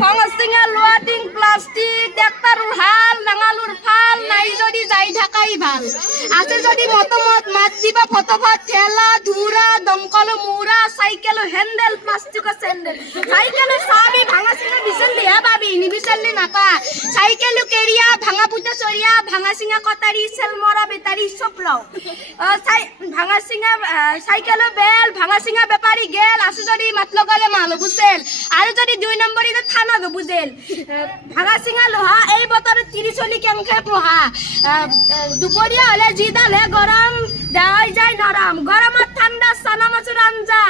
ভঙচিঙা লোৱাটিং plastic ট্ৰেক্টৰৰ হাল নাঙালৰ ফাল নাই যদি যাই থাকাই ভাল আছে যদি মতমত মাত দিবা ফটোফট ঠেলা ধুৰা দমকল মুৰা cycle handle plastic sandal cycle সাবি ভাঙাচিঙা বিচলি হে পাবি নিবিচলি নাপা সাইকেল কেৰিয়া ভাঙা পুতে চৰিয়া ভাঙাচিঙা কটাৰী চেল মৰা বেটাৰী সব লও ভাঙাচিঙা সাইকেল বেল ভাঙাচিঙা বেপাৰী গেল আছে যদি মাত লগালে মাল বুঝেল আৰু যদি 2 নম্বৰীতে থানা বুঝেল ভাঙাচিঙা লোহা এই বতৰে 30 চলি কেংকে পোহা দুপৰীয়া হলে জিদাল হে গৰম দেৱাই যায় নৰম গৰমত ঠান্ডা সানা মাছৰ আঞ্জা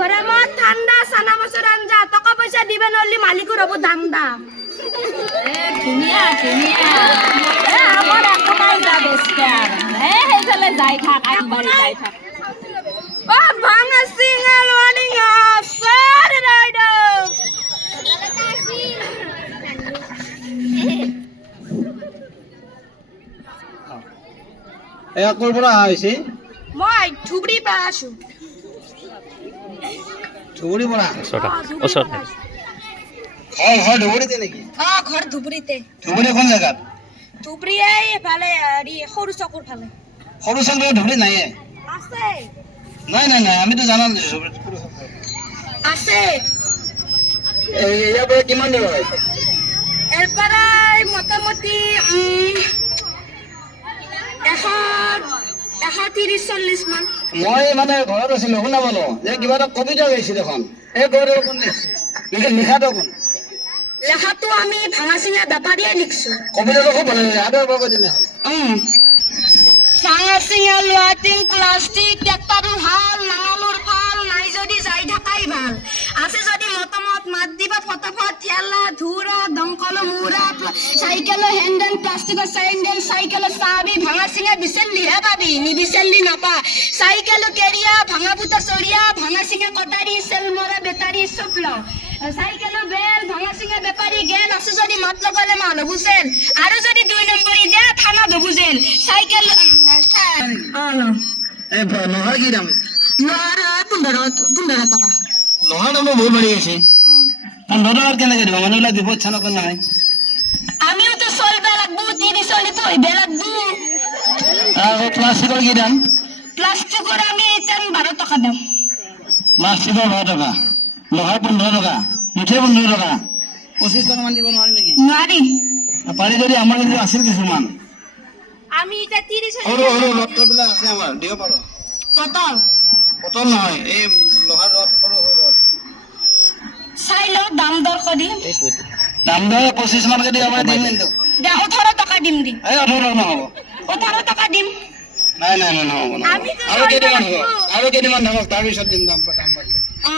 গৰমত ঠান্ডা সানা মাছৰ আঞ্জা টকা পয়সা দিবে নলি মালিকৰ হব ধান্দা ধুনীয়া ধুনীয়া আমাৰ একটাই যাবে স্টাৰ সেইফালে যাই থাক আগবাঢ়ি যাই থাক ও ভাঙাচিঙা লোৱাটিং আফাৰ ৰাইডাৰ এয়া ক'ৰ পৰা আহিছে মই ধুবুৰী পৰা আছো ধুবুৰী পৰা ওচৰতে ঘৰ ধুবুৰীতে নেকি ঘৰ ধুবুৰীতে ধুবুৰী কোন জেগাত ধুবুৰী এইফালে সৰু চকুৰ ফালে সৰু চকুৰ ধুবুৰী নাইয়ে আছে নাই নাই নাই আমিতো জানা নাছিলো আছে ইয়াৰ পৰা কিমান দূৰ হয় এৰ পৰাই মোটামুটি 130-40 মান মই মানে ঘৰত আছিলো শুনা পালো যে কিবা এটা কবিতা গাইছিল এখন এই কবিতাটো কোন লিখাটো কোন লেখাটো আমি ভাঙাচিঙা বেপাৰীয়ে লিখছো কবিতাটো খুব ভাল লাগে আৰু এবাৰ কৈ দিলে হ'ল ভাঙাচিঙা লোৱাটিং প্লাষ্টিক ট্ৰেক্টৰৰ হাল নাঙলৰ ফাল নাই যদি যাই থাকাই ভাল আছে যদি মতামত মাত দিবা ফটোফট ঠেলা ধুৰা দমকল মুৰা cycle handle plastic sandal cycle চাবি ভাঙাচিঙা বিচলি হে পাবি নিবিচলি নাপা সাইকেল কেৰিয়া ভাঙা পুতা চৰিয়া ভাঙাচিঙা কটাৰী চেল মৰা বেটাৰী সব লও সাইকেল বেল ভাঙাচিঙা বেপাৰী গেল আছে যদি মাত লগালে মাল বুঝেল আৰু যদি 2 নম্বৰী দে থানা বুঝেল সাইকেল এই লোহাৰ কি দাম লোহাৰ 15 টকা লোহাৰ দামটো বহুত বাঢ়ি গৈছে 15 টকাত কেনেকৈ দিব মানুহবিলাক বিপদ চানক নহয় আমিও তো চলবে লাগবো 30 চলি তো হইবে লাগবো আৰু প্লাষ্টিকৰ কি দাম প্লাষ্টিকৰ আমি 12 টকা দাম প্লাষ্টিকৰ 12 টকা লোহাৰ 15 টকা মুঠে 15 টকা 25 টকা মান দিব নোৱাৰি নেকি নোৱাৰি পাৰি যদি আমাৰ কিন্তু আছিল কিছুমান আমি এটা 30 সৰু সৰু লটবিলাক আছে আমাৰ দিব পাৰো পটল পটল নহয় এই লোহাৰ ৰড সৰু সৰু ৰড চাই লও দাম দৰ কৰি দাম দৰ 25 মানকে দি আমাৰ দিম কিন্তু দে 18 টকা দিম দিম এই 18 টকা নহ'ব 18 টকা দিম নাই নাই নাই নহ'ব আমি তো আৰু কেইদিনমান হ'ব তাৰপিছত দিম দাম বাঢ়িলে অ